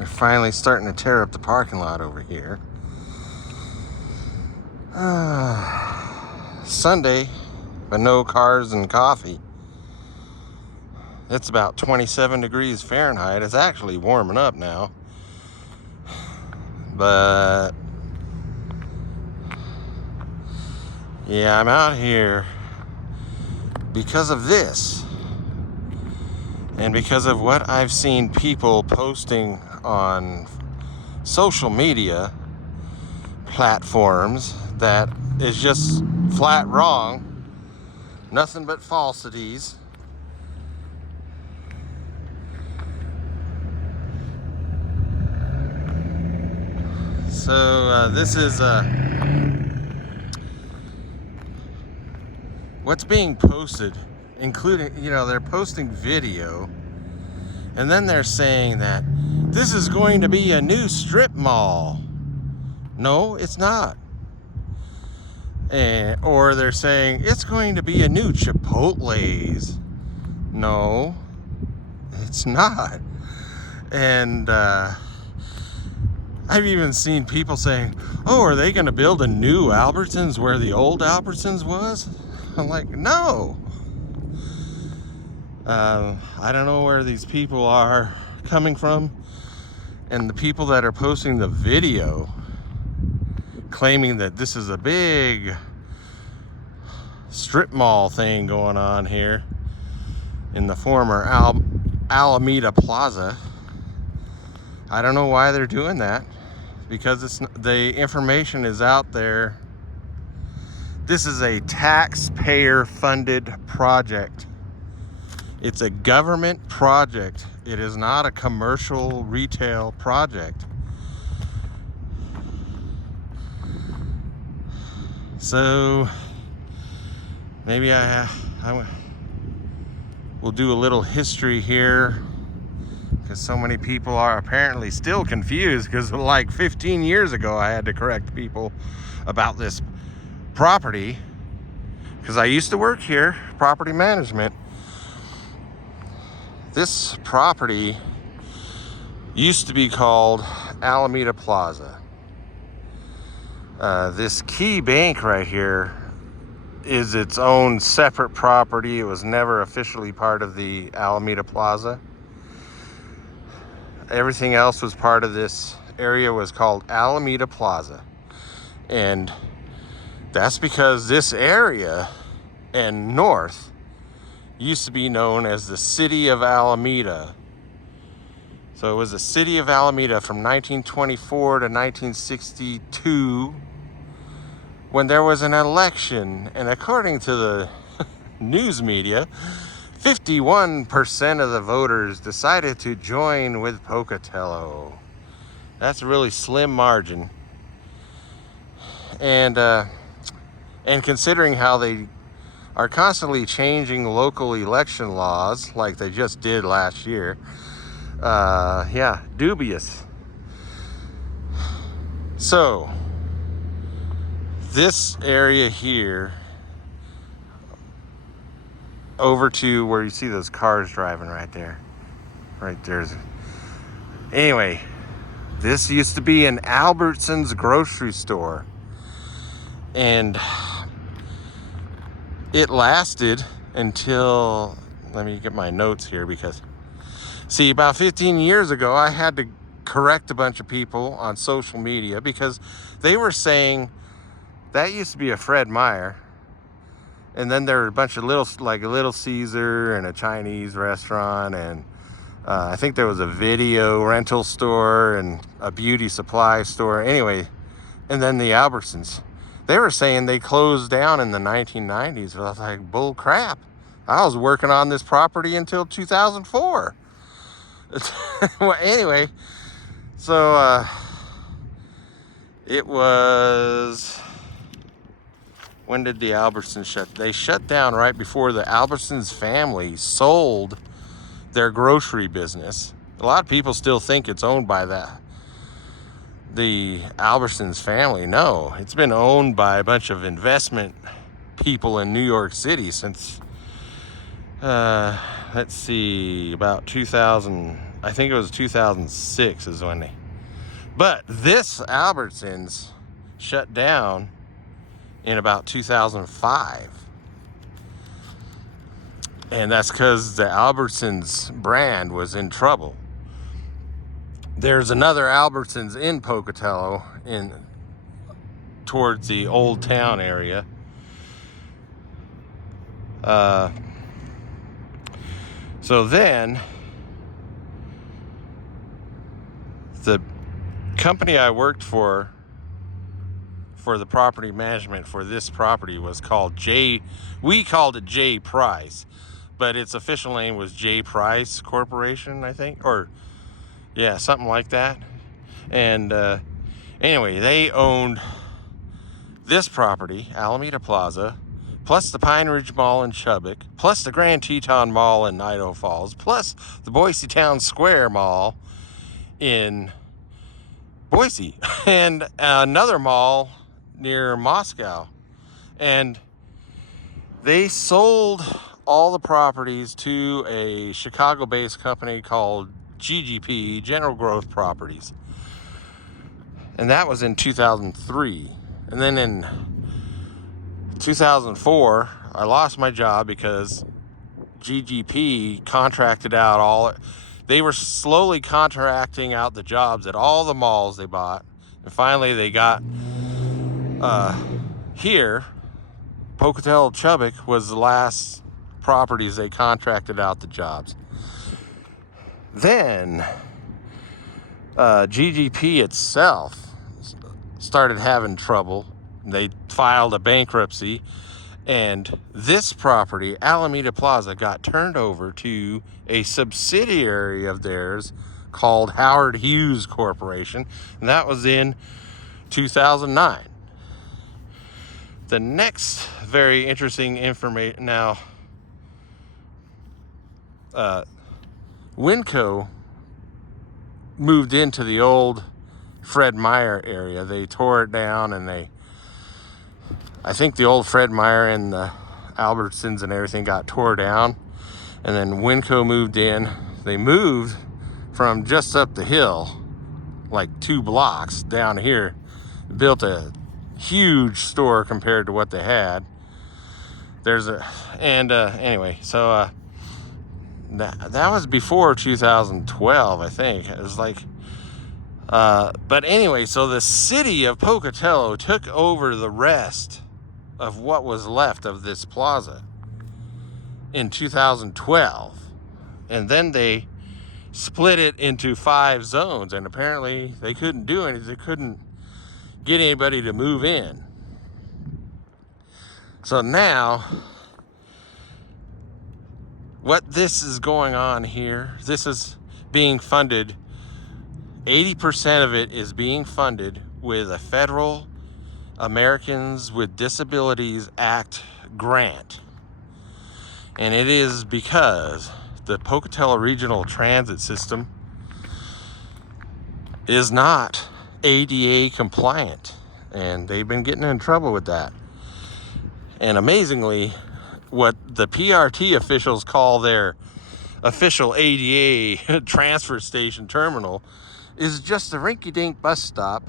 They're finally starting to tear up the parking lot over here. Sunday, but no cars and coffee. It's about 27 degrees Fahrenheit. It's actually warming up now. But yeah, I'm out here because of this. And because of what I've seen people posting on social media platforms that is just flat wrong, nothing but falsities. So this is what's being posted, including, they're posting video, and then they're saying that this is going to be a new strip mall. No, it's not. Or they're saying it's going to be a new Chipotle's. No, it's not. And I've even seen people saying, oh, are they going to build a new Albertsons where the old Albertsons was? I'm like, no. I don't know where these people are coming from. And the people that are posting the video claiming that this is a big strip mall thing going on here in the former Alameda Plaza. I don't know why they're doing that, because the information is out there. This is a taxpayer-funded project. It's a government project. It is not a commercial retail project. So maybe I will do a little history here, because so many people are apparently still confused, because like 15 years ago I had to correct people about this property, because I used to work here, property management. This property used to be called Alameda Plaza. This Key Bank right here is its own separate property. It was never officially part of the Alameda Plaza. Everything else was part of this area, was called Alameda Plaza. And that's because this area and north used to be known as the city of Alameda. So it was the city of Alameda from 1924 to 1962, when there was an election, and according to the news media, 51% of the voters decided to join with Pocatello. That's a really slim margin. And considering how they are constantly changing local election laws, like they just did last year, yeah, dubious. So this area here, over to where you see those cars driving right there's, anyway, this used to be an Albertsons grocery store, and it lasted until, let me get my notes here, because see, about 15 years ago I had to correct a bunch of people on social media, because they were saying that used to be a Fred Meyer, and then there were a bunch of like a Little Caesar and a Chinese restaurant, and I think there was a video rental store and a beauty supply store. Anyway, and then the Albertsons. They were saying they closed down in the 1990s. I was like, bull crap. I was working on this property until 2004. Well, anyway, so it was, when did the Albertsons shut? They shut down right before the Albertsons family sold their grocery business. A lot of people still think it's owned by the Albertsons family. No, it's been owned by a bunch of investment people in New York City since, let's see, about 2000, I think it was 2006 is when they, but this Albertsons shut down in about 2005. And that's because the Albertsons brand was in trouble. There's another Albertsons in Pocatello, towards the old town area. So then the company I worked for the property management for this property was called we called it J Price, but its official name was J Price Corporation, I think, or yeah, something like that. And anyway, they owned this property, Alameda Plaza, plus the Pine Ridge Mall in Chubbuck, plus the Grand Teton Mall in Idaho Falls, plus the Boise Town Square Mall in Boise, and another mall near Moscow. And they sold all the properties to a Chicago-based company called GGP, General Growth Properties. And that was in 2003. And then in 2004, I lost my job because GGP contracted out they were slowly contracting out the jobs at all the malls they bought. And finally they got here, Pocatello, Chubbuck was the last properties they contracted out the jobs. Then GGP itself started having trouble. They filed a bankruptcy, and this property, Alameda Plaza, got turned over to a subsidiary of theirs called Howard Hughes Corporation, and that was in 2009. The next very interesting information now, Winco moved into the old Fred Meyer area. They tore it down, and I think the old Fred Meyer and the Albertsons and everything got tore down, and then Winco moved in. They moved from just up the hill, like 2 blocks down here, built a huge store compared to what they had. Anyway, so that was before 2012, I think. It was like, but anyway, so the city of Pocatello took over the rest of what was left of this plaza in 2012, and then they split it into 5 zones, and apparently they couldn't do anything. They couldn't get anybody to move in. So now what this is going on here, this is being funded, 80% of it is being funded with a federal Americans with Disabilities Act grant. And it is because the Pocatello Regional Transit System is not ADA compliant, and they've been getting in trouble with that. And amazingly, what the PRT officials call their official ADA transfer station terminal is just a rinky-dink bus stop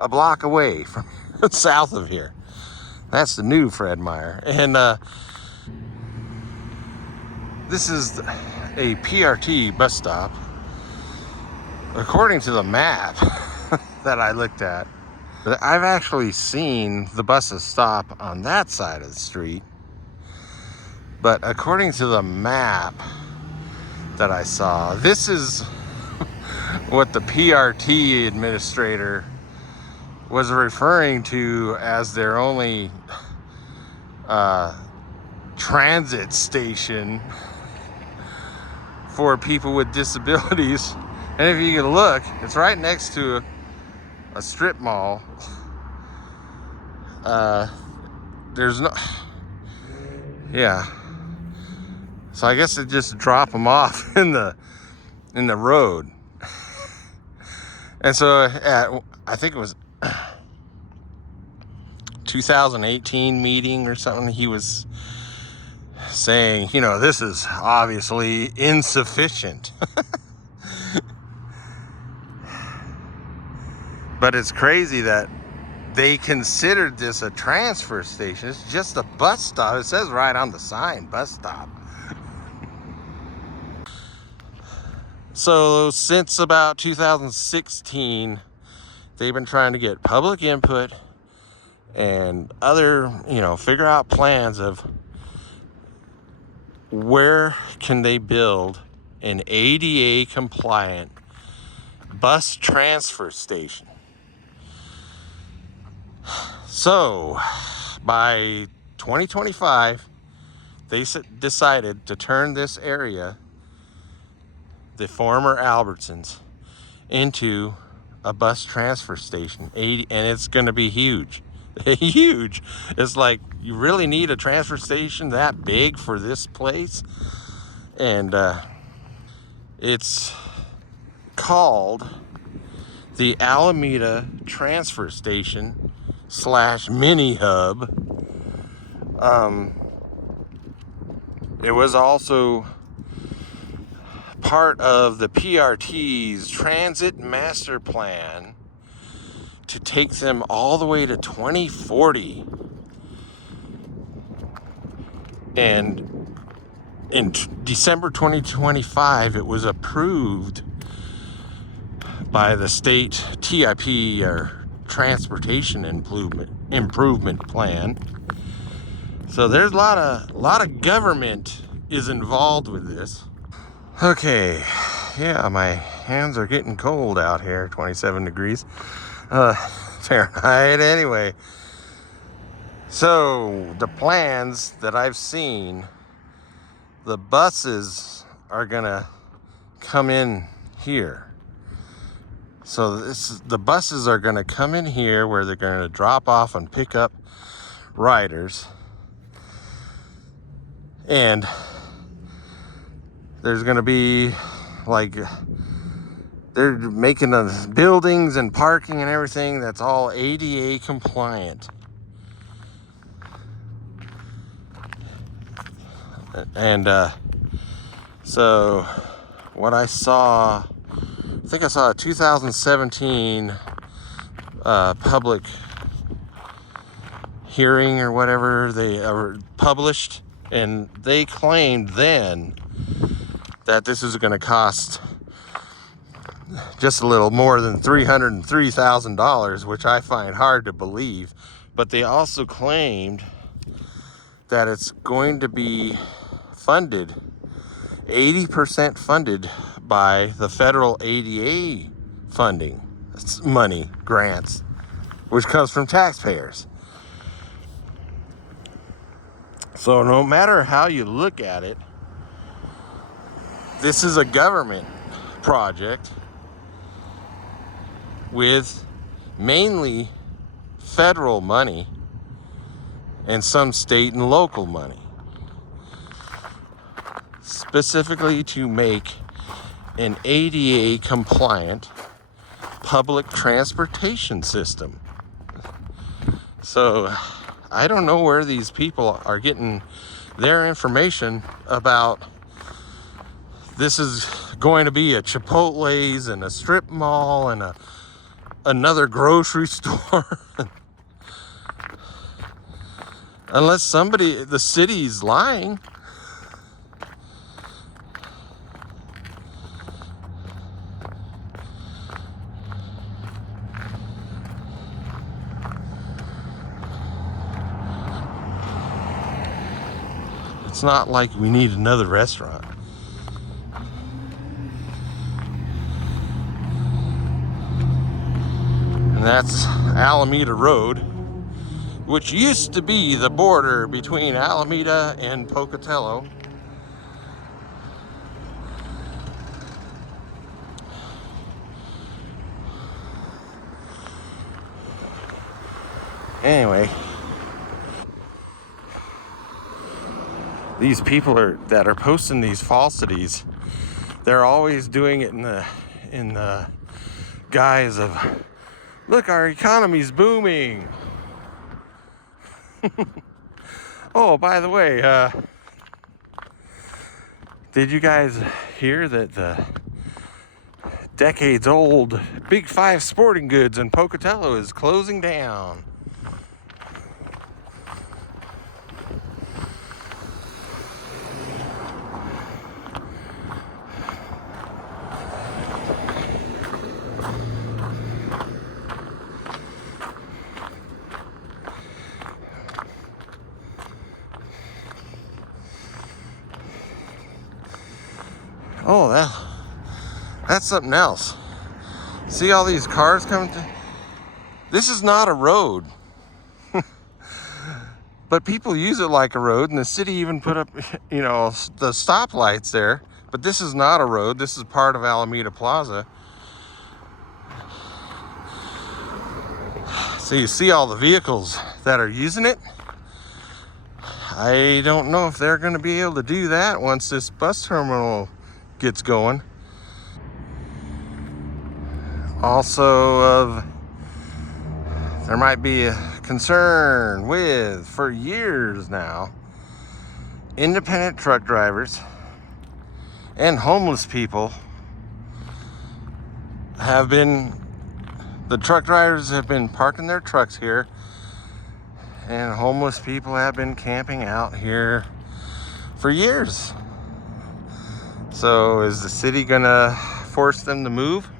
a block away from south of here. That's the new Fred Meyer. And this is a PRT bus stop. According to the map that I looked at, I've actually seen the buses stop on that side of the street. But according to the map that I saw, this is what the PRT administrator was referring to as their only transit station for people with disabilities. And if you can look, it's right next to a strip mall. There's no, yeah. So I guess they just drop them off in the road. And so I think it was 2018 meeting or something, he was saying, this is obviously insufficient. But it's crazy that they considered this a transfer station. It's just a bus stop. It says right on the sign, bus stop. So since about 2016, they've been trying to get public input and other, figure out plans of where can they build an ADA compliant bus transfer station. So by 2025, they decided to turn this area, the former Albertsons, into a bus transfer station. And it's going to be huge. Huge. It's like, you really need a transfer station that big for this place? And it's called the Alameda Transfer Station / Mini Hub. It was also part of the PRT's Transit Master Plan to take them all the way to 2040. And in December 2025, it was approved by the state TIP, or Transportation Improvement Plan. So there's a lot of government is involved with this. Okay, yeah, my hands are getting cold out here, 27 degrees Fahrenheit. Anyway, so the plans that I've seen, the buses are gonna come in here. So the buses are gonna come in here where they're gonna drop off and pick up riders. And there's gonna be like, they're making the buildings and parking and everything that's all ADA compliant. And so what I saw, I think I saw a 2017 public hearing or whatever they published, and they claimed then that this is going to cost just a little more than $303,000, which I find hard to believe. But they also claimed that it's going to be funded, 80% funded by the federal ADA funding money, grants, which comes from taxpayers. So no matter how you look at it, this is a government project with mainly federal money and some state and local money, specifically to make an ADA compliant public transportation system. So I don't know where these people are getting their information about this is going to be a Chipotle's and a strip mall and another grocery store. Unless the city's lying. It's not like we need another restaurant. And that's Alameda Road, which used to be the border between Alameda and Pocatello. Anyway, these people that are posting these falsities, they're always doing it in the guise of, look, our economy's booming. Oh, by the way, did you guys hear that the decades old Big Five Sporting Goods in Pocatello is closing down. Oh, that's something else. See all these cars coming through? This is not a road. But people use it like a road, and the city even put up, the stoplights there. But this is not a road. This is part of Alameda Plaza. So you see all the vehicles that are using it. I don't know if they're going to be able to do that once this bus terminal gets going. Also, there might be a concern with, for years now, independent truck drivers and homeless people the truck drivers have been parking their trucks here, and homeless people have been camping out here for years. So is the city gonna force them to move?